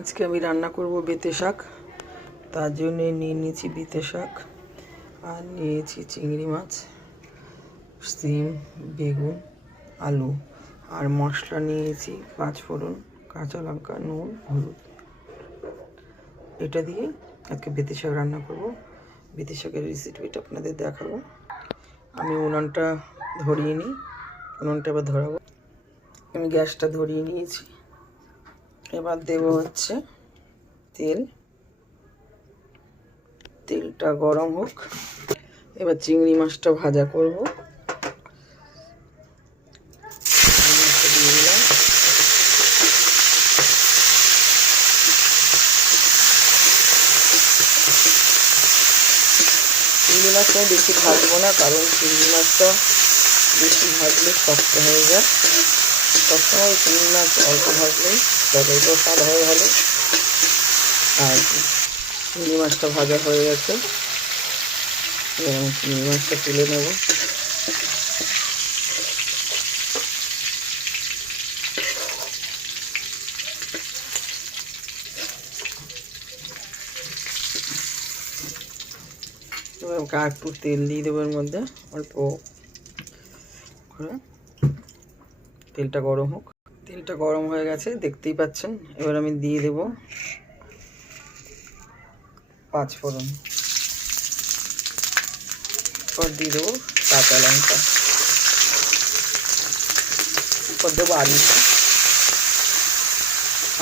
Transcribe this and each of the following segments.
আজকে আমি রান্না করব বেতে শাক। তার জন্য নিয়ে নিয়েছি বেতে শাক, আর নিয়েছি চিংড়ি মাছ, সিম, বেগুন, আলু, আর মশলা নিয়েছি 5 ফোড়ন, কাঁচা লঙ্কা, নুন, হলুদ। এটা দিয়ে আজকে বেতে শাক রান্না করব। বেতে শাকের রেসিপিটা আপনাদের দেখাবো। আমি উনুনটা ধরিয়ে নিই, উনুনটা এবার ধরাবো। আমি গ্যাসটা ধরিয়ে নিয়েছি। এবার দেব হচ্ছে তেল। তেলটা গরম হোক। এবার চিংড়ি মাছটা ভাজা করব। চিংড়ি মাছটা বেশি ভাজবো না, কারণ চিংড়ি মাছটা বেশি ভাজলে শক্ত হয়ে যায়। সবসময় চিংড়ি মাছ অল্প ভাজলেই তরকারিটাও স্বাদ হয় ভালো। আর চিংড়ি মাছটা ভাজা হয়ে গেছে, এবার আমি চিংড়ি মাছটা তুলে নেব। এবার আমাকে আর একটু তেল দিয়ে দেবো এর মধ্যে, অল্প করে। তেলটা গরম হোক। তেলটা গরম হয়ে গেছে, দেখতেই পাচ্ছেন। এবার আমি দিয়ে দেব 5 ফোড়ন, এরপর দিয়ে দেবো কাঁচা লঙ্কা, এরপর দেবো আলুটা।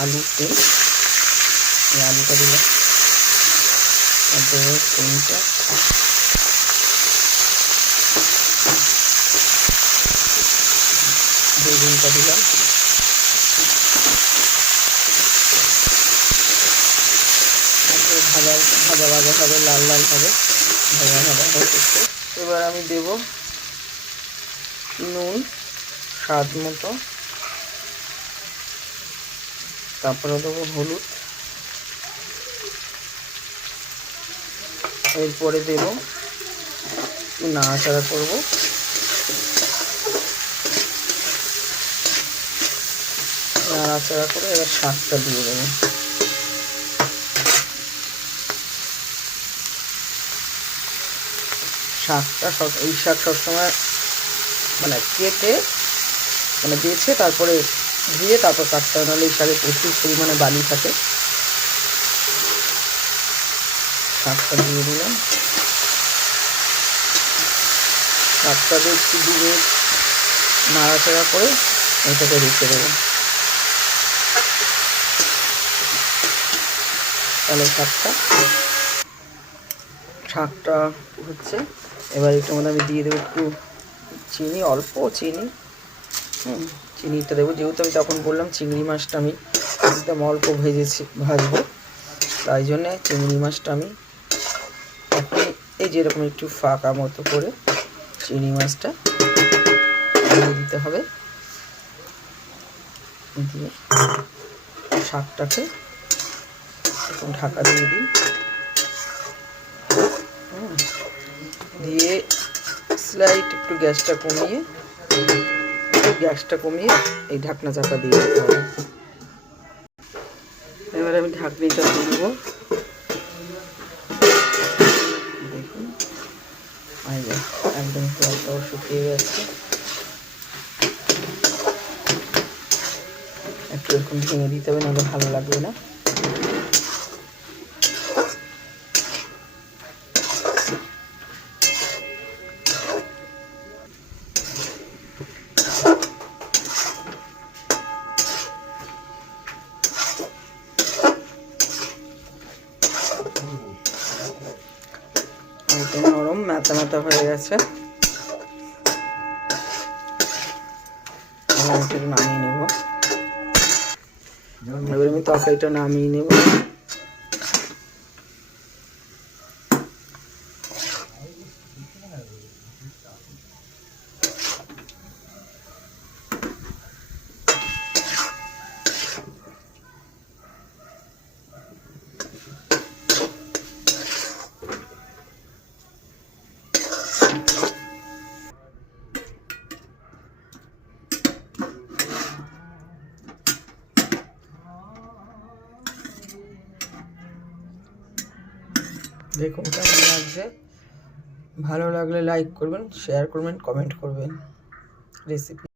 আলু তেল, আলুটা দিলাম, আর দেবো সিমটা, বেগুনটা দিলাম, ভাজা ভাজা ভাজা হবে, লাল লাল হবে, ভাজা ভাজা হচ্ছে। এবার আমি দেব নুন স্বাদ মতো, তারপরে দেবো হলুদ, এরপরে দেব, নাড়াচাড়া করবো। নাড়াচাড়া করে এবার শাকটা দিয়ে দেবো। শাকটা এই শাক সবসময় কেটে বেছে তারপরে দিয়ে তারপর কাটতে হয়, নাহলে এই শাকে প্রচুর পরিমাণে বালি থাকে। শাকটা দিয়ে দিলাম। শাকটা দিয়ে একটু 2 মিনিট নাড়াচাড়া করে এটাকে রেখে দেবো। তাহলে শাকটা হচ্ছে। এবার এটার মধ্যে আমি দিয়ে দেবো একটু চিনি, অল্প চিনি। চিনিটা দেবো, যেহেতু আমি তখন বললাম চিংড়ি মাছটা আমি একদম অল্প ভাজবো, তাই জন্যে চিংড়ি মাছটা আমি এখন এই যেরকম একটু ফাঁকা মতো করে চিংড়ি মাছটা দিয়ে দিতে হবে। দিয়ে শাকটাকে এখন ঢাকা দিয়ে দিই। দিয়ে স্লাইড একটু গ্যাসটা কমিয়ে এই ঢাকনা চাপা দিয়ে দিতে হবে। এবার আমি ঢাকনিটা তুলব। দেখুন একদম জলটাও শুকিয়ে গেছে। একটু এরকম ভেঙে দিতে হবে, নাহলে ভালো লাগবে না। একদম নরম মাথা মাথা হয়ে গেছে। নামিয়ে নেব। এবার আমি তরকারিটা নামিয়ে নেব। দেখুন কেমন লাগছে। ভালো লাগলে লাইক করবেন, শেয়ার করবেন, কমেন্ট করবেন রেসিপি।